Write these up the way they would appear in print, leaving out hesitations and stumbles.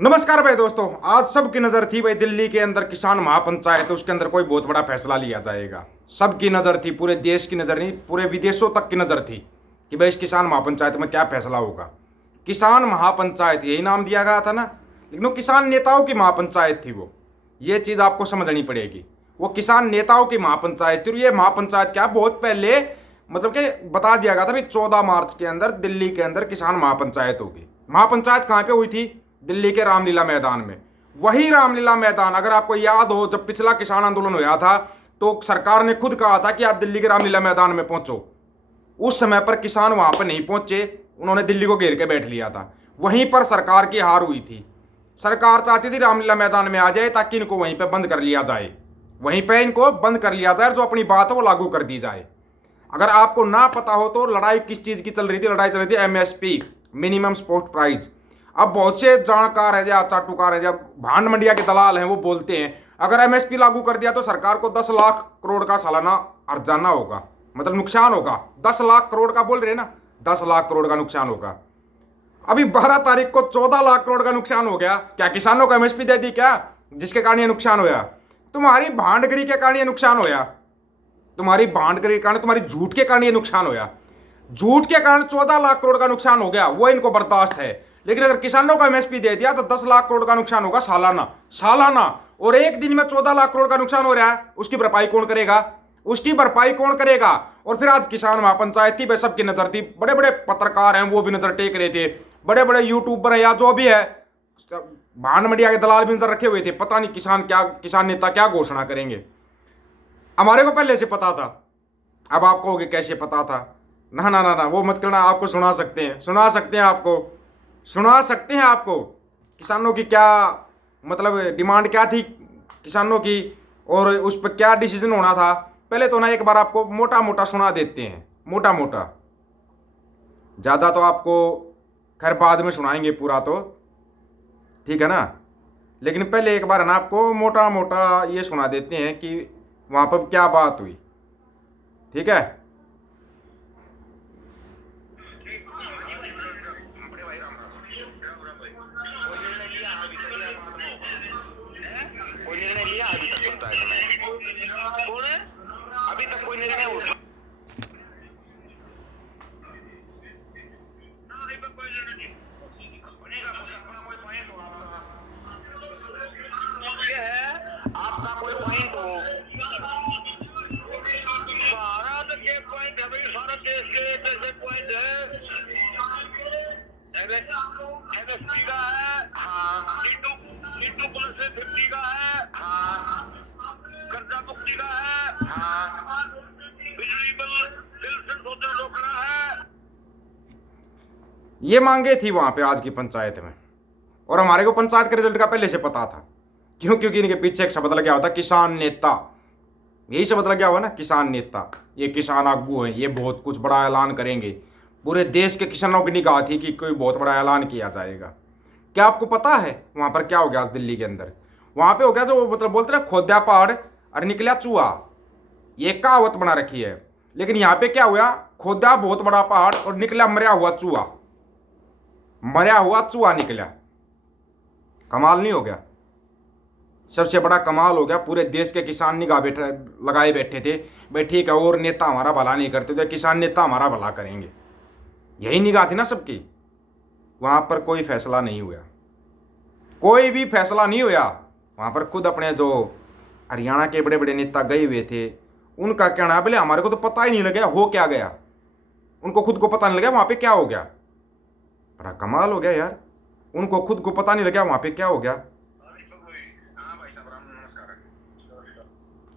नमस्कार भाई दोस्तों। आज सबकी नज़र थी भाई दिल्ली के अंदर किसान महापंचायत है, उसके अंदर कोई बहुत बड़ा फैसला लिया जाएगा। सबकी नज़र थी, पूरे देश की नज़र नहीं, पूरे विदेशों तक की नज़र थी कि भाई इस किसान महापंचायत में क्या फैसला होगा। किसान महापंचायत यही नाम दिया गया था ना, लेकिन वो किसान नेताओं की महापंचायत थी। वो ये चीज़ आपको समझनी पड़ेगी। वो किसान नेताओं की महापंचायत थी और ये महापंचायत क्या बहुत पहले मतलब कि बता दिया गया था भाई 14 मार्च के अंदर दिल्ली के अंदर किसान महापंचायत होगी। महापंचायत कहाँ पे हुई थी? दिल्ली के रामलीला मैदान में। वही रामलीला मैदान, अगर आपको याद हो, जब पिछला किसान आंदोलन हुआ था तो सरकार ने खुद कहा था कि आप दिल्ली के रामलीला मैदान में पहुंचो। उस समय पर किसान वहां पर नहीं पहुंचे, उन्होंने दिल्ली को घेर के बैठ लिया था। वहीं पर सरकार की हार हुई थी। सरकार चाहती थी रामलीला मैदान में आ जाए ताकि इनको वहीं पर बंद कर लिया जाए, वहीं पर इनको बंद कर लिया जाए, जो अपनी बात है वो लागू कर दी जाए। अगर आपको ना पता हो तो लड़ाई किस चीज़ की चल रही थी? लड़ाई चल रही थी एमएसपी, मिनिमम सपोर्ट प्राइस। अब बहुत से जानकार है या चाटुकार है या भांड मंडिया के दलाल हैं, वो बोलते हैं अगर एमएसपी लागू कर दिया तो सरकार को 10 लाख करोड़ का सालाना अर्जाना होगा, मतलब नुकसान होगा। 10 लाख करोड़ का बोल रहे हैं ना, 10 लाख करोड़ का नुकसान होगा। अभी 12 तारीख को 14 लाख करोड़ का नुकसान हो गया। क्या किसानों को एमएसपी दे दी क्या, जिसके कारण ये नुकसान होया? तुम्हारी भांडगिरी के कारण ये नुकसान होया, तुम्हारी भांडगिरी के कारण, तुम्हारी झूठ के कारण ये नुकसान होया। झूठ के कारण 14 लाख करोड़ का नुकसान हो गया, वो इनको बर्दाश्त है। लेकिन अगर किसानों को एमएसपी दे दिया तो 10 लाख करोड़ का नुकसान होगा सालाना सालाना। और एक दिन में 14 लाख करोड़ का नुकसान हो रहा है, उसकी भरपाई कौन करेगा? उसकी भरपाई कौन करेगा? और फिर आज किसान महापंचायत थी, सबकी नजर थी, बड़े बड़े पत्रकार हैं वो भी नजर टेक रहे थे, बड़े बड़े यूट्यूबर हैं या जो भी है, भांड मंडिया के दलाल भी नजर रखे हुए थे। पता नहीं किसान नेता क्या घोषणा करेंगे। हमारे को पहले से पता था, अब आप कहोगे कैसे पता था? ना ना ना ना, वो मत करना। आपको सुना सकते हैं, सुना सकते हैं आपको किसानों की क्या मतलब डिमांड क्या थी किसानों की, और उस पर क्या डिसीजन होना था। पहले तो ना एक बार आपको मोटा मोटा सुना देते हैं, मोटा मोटा। ज़्यादा तो आपको खैर बाद में सुनाएंगे पूरा, तो ठीक है ना। लेकिन पहले एक बार है ना आपको मोटा मोटा ये सुना देते हैं कि वहाँ पर क्या बात हुई, ठीक है। कोई निर्णय लिया अभी तक पंचायत में? कौन है? अभी तक कोई निर्णय उठा आपका कोई पॉइंट हो? भारत के पॉइंट है भाई, सारा देश के जैसे पॉइंट है। एमएसपी का है, हाँ। नीटू 50 का है, हाँ। कर्जा मुक्ति का है, हाँ। बिजली बिल संशोधन रोकना है। ये मांगे थी वहां पे आज की पंचायत में, और हमारे को पंचायत के रिजल्ट का पहले से पता था। क्योंकि इनके पीछे एक शब्द लगा होता किसान नेता। यही शब्द लगा हुआ ना, किसान नेता। ये किसान आगू हैं, ये बहुत कुछ बड़ा ऐलान करेंगे। पूरे देश के किसानों की निगाह थी कि कोई बहुत बड़ा ऐलान किया जाएगा। क्या आपको पता है वहां पर क्या हो गया आज दिल्ली के अंदर? वहां पे हो गया जो मतलब बोलते ना, खोदा पहाड़ और निकला चूहा। ये कहावत बना रखी है। लेकिन यहाँ पे क्या हुआ? खोदा बहुत बड़ा पहाड़ और निकला मरा हुआ चूहा। मरा हुआ चूहा निकला। कमाल नहीं हो गया? सबसे बड़ा कमाल हो गया। पूरे देश के किसान निगाह लगाए बैठे थे, भाई ठीक है, और नेता हमारा भला नहीं करते तो किसान नेता हमारा भला करेंगे। यही निगाह थी ना सबकी। वहां पर कोई फैसला नहीं हुआ, कोई भी फैसला नहीं हुआ। वहां पर खुद अपने जो हरियाणा के बड़े बड़े नेता गए हुए थे, उनका कहना है बोले हमारे को तो पता ही नहीं लगा हो क्या गया। उनको खुद को पता नहीं लगा वहां पे क्या हो गया। बड़ा कमाल हो गया यार, उनको खुद को पता नहीं लगा वहां पे क्या हो गया।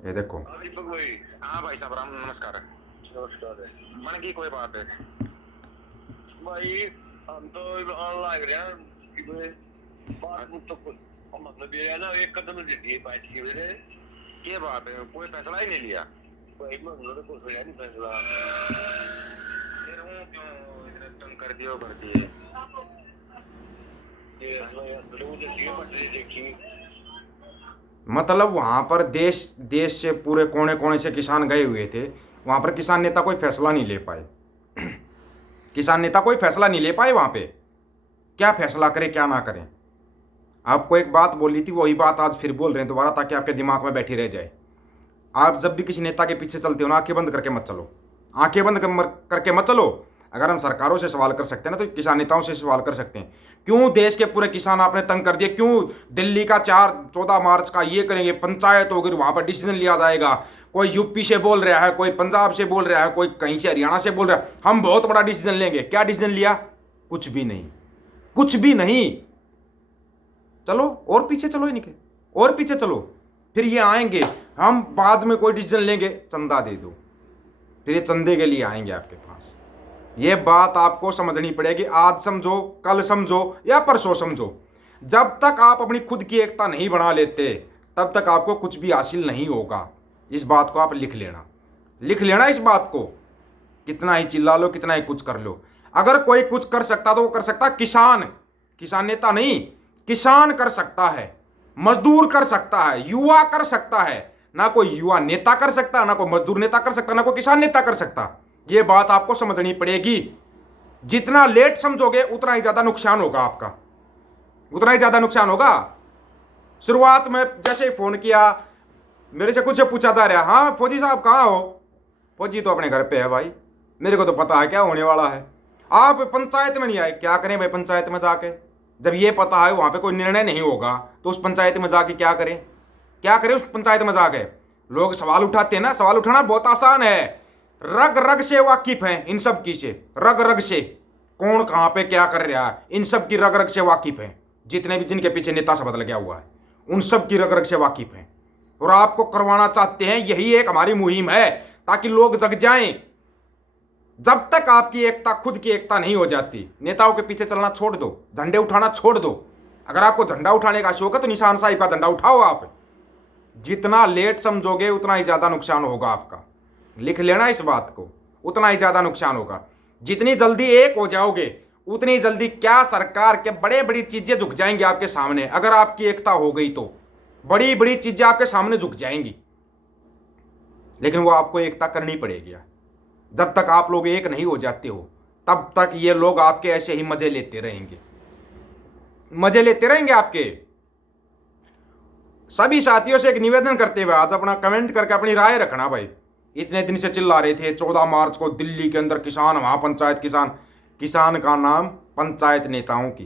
ये देखो, हाँ भाई साहब राम नमस्कार। मन की कोई बात है भाई, हम तो ऑनलाइन रहे हैं। बात तो मतलब ये है ना, एक कदम दे दिए बैठ के मेरे। क्या बात है, कोई फैसला ही नहीं लिया भाई? मतलब कुछ हो नहीं फैसला, फिर हूँ क्यों इतने तंग कर दिए। ये देखी मतलब वहां पर देश से पूरे कोने कोने से किसान गए हुए थे। वहां पर किसान नेता कोई फैसला नहीं ले पाए। किसान नेता कोई फैसला नहीं ले पाए वहां पे। क्या फैसला करें क्या ना करें। आपको एक बात बोली थी, वही बात आज फिर बोल रहे हैं दोबारा, ताकि आपके दिमाग में बैठी रह जाए। आप जब भी किसी नेता के पीछे चलते हो ना, आंखें बंद करके मत चलो, आंखें बंद करके मत चलो। अगर हम सरकारों से सवाल कर सकते हैं ना, तो किसान नेताओं से सवाल कर सकते हैं। क्यों देश के पूरे किसान आपने तंग कर दिए? क्यों दिल्ली का 14 मार्च का ये करेंगे, पंचायत होगी, वहां पर डिसीजन लिया जाएगा। कोई यूपी से बोल रहा है, कोई पंजाब से बोल रहा है, कोई कहीं से हरियाणा से बोल रहा है, हम बहुत बड़ा डिसीजन लेंगे। क्या डिसीजन लिया? कुछ भी नहीं, कुछ भी नहीं। चलो और पीछे चलो इनके, और पीछे चलो, फिर ये आएंगे, हम बाद में कोई डिसीजन लेंगे, चंदा दे दो, फिर ये चंदे के लिए आएंगे आपके पास। ये बात आपको समझनी पड़ेगी। आज समझो, कल समझो या परसों समझो, जब तक आप अपनी खुद की एकता नहीं बना लेते, तब तक आपको कुछ भी हासिल नहीं होगा। इस बात को आप लिख लेना, लिख लेना इस बात को। कितना ही चिल्ला लो, कितना ही कुछ कर लो, अगर कोई कुछ कर सकता तो वो कर सकता किसान, किसान नेता नहीं, किसान कर सकता है, मजदूर कर सकता है, युवा कर सकता है। ना कोई युवा नेता कर सकता, ना कोई मजदूर नेता कर सकता, ना कोई किसान नेता कर सकता। ये बात आपको समझनी पड़ेगी। जितना लेट समझोगे उतना ही ज्यादा नुकसान होगा आपका, उतना ही ज्यादा नुकसान होगा। शुरुआत में जैसे ही फोन किया, मेरे से कुछ पूछा जा रहा, हाँ फौजी साहब कहाँ हो? फौजी तो अपने घर पे है भाई, मेरे को तो पता है क्या होने वाला है। आप पंचायत में नहीं आए, क्या करें भाई पंचायत में जाके? जब ये पता है वहां पे कोई निर्णय नहीं होगा, तो उस पंचायत में जाके क्या करें? क्या करें उस पंचायत में जाके? लोग सवाल उठाते हैं ना, सवाल उठाना बहुत आसान है, रग रग से वाकिफ हैं इन सब की से, रग रग से, कौन कहां पे क्या कर रहा है, इन सब की रग रग से वाकिफ हैं। जितने भी जिनके पीछे नेता शब्द लगा हुआ है, उन सब की रग रग से वाकिफ हैं, और आपको करवाना चाहते हैं। यही एक हमारी मुहिम है, ताकि लोग जग जाएं। जब तक आपकी एकता, खुद की एकता नहीं हो जाती, नेताओं के पीछे चलना छोड़ दो, झंडे उठाना छोड़ दो। अगर आपको झंडा उठाने का शौक है तो निशान साहिब का झंडा उठाओ आप। जितना लेट समझोगे उतना ही ज्यादा नुकसान होगा आपका, लिख लेना इस बात को, उतना ही ज्यादा नुकसान होगा। जितनी जल्दी एक हो जाओगे उतनी जल्दी क्या सरकार के बड़े बड़ी चीजें झुक जाएंगी आपके सामने। अगर आपकी एकता हो गई तो बड़ी बड़ी चीजें आपके सामने झुक जाएंगी, लेकिन वो आपको एकता करनी पड़ेगी। जब तक आप लोग एक नहीं हो जाते हो, तब तक ये लोग आपके ऐसे ही मजे लेते रहेंगे, मजे लेते रहेंगे आपके। सभी साथियों से एक निवेदन करते हुए आज अपना कमेंट करके अपनी राय रखना भाई। इतने दिन से चिल्ला रहे थे 14 मार्च को दिल्ली के अंदर किसान महापंचायत, किसान, किसान का नाम पंचायत नेताओं की,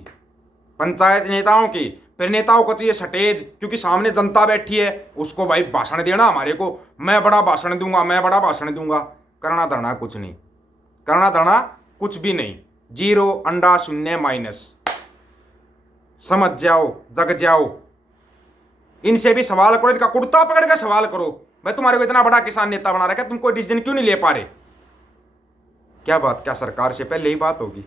पंचायत नेताओं की। फिर नेताओं को चाहिए सटेज, क्योंकि सामने जनता बैठी है, उसको भाई भाषण देना हमारे को, मैं बड़ा भाषण दूंगा, मैं बड़ा भाषण दूंगा। करना धरना कुछ नहीं, करना धरना कुछ भी नहीं, जीरो, अंडा, शून्य, माइनस। समझ जाओ, जग जाओ। इनसे भी सवाल करो, इनका कुर्ता पकड़ के सवाल करो, भाई तुम्हारे को इतना बड़ा किसान नेता बना रखा है, तुम कोई डिसीजन क्यों नहीं ले पा रहे? क्या बात, क्या सरकार से पहले ही बात होगी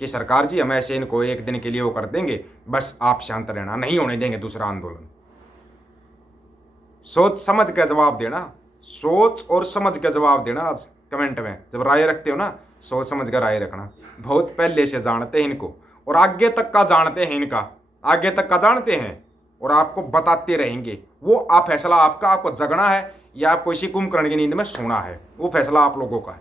कि सरकार जी हम ऐसे इनको एक दिन के लिए वो कर देंगे, बस आप शांत रहना, नहीं होने देंगे दूसरा आंदोलन? सोच समझ के जवाब देना, सोच और समझ के जवाब देना। आज कमेंट में जब राय रखते हो ना, सोच समझ कर राय रखना। बहुत पहले से जानते हैं इनको, और आगे तक का जानते हैं इनका, आगे तक का जानते हैं, और आपको बताते रहेंगे। वो आप फैसला आपका, आपको जगना है या आपको इसी कुंभकर्ण की नींद में सोना है, वो फैसला आप लोगों का है।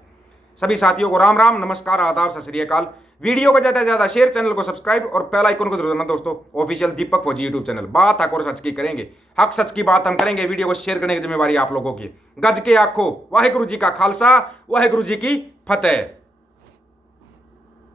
सभी साथियों को राम राम, नमस्कार, आदाब, सत श्री अकाल। वीडियो को ज़्यादा से ज़्यादा शेयर, चैनल को सब्सक्राइब और बेल आइकन को जरूर दबाना दोस्तों। ऑफिशियल दीपक फौजी यूट्यूब चैनल, बात हक और सच की करेंगे, हक सच की बात हम करेंगे। वीडियो को शेयर करने की जिम्मेवारी आप लोगों की। गज के आखो, वाहेगुरु जी का खालसा, वाहेगुरु जी की फतेह।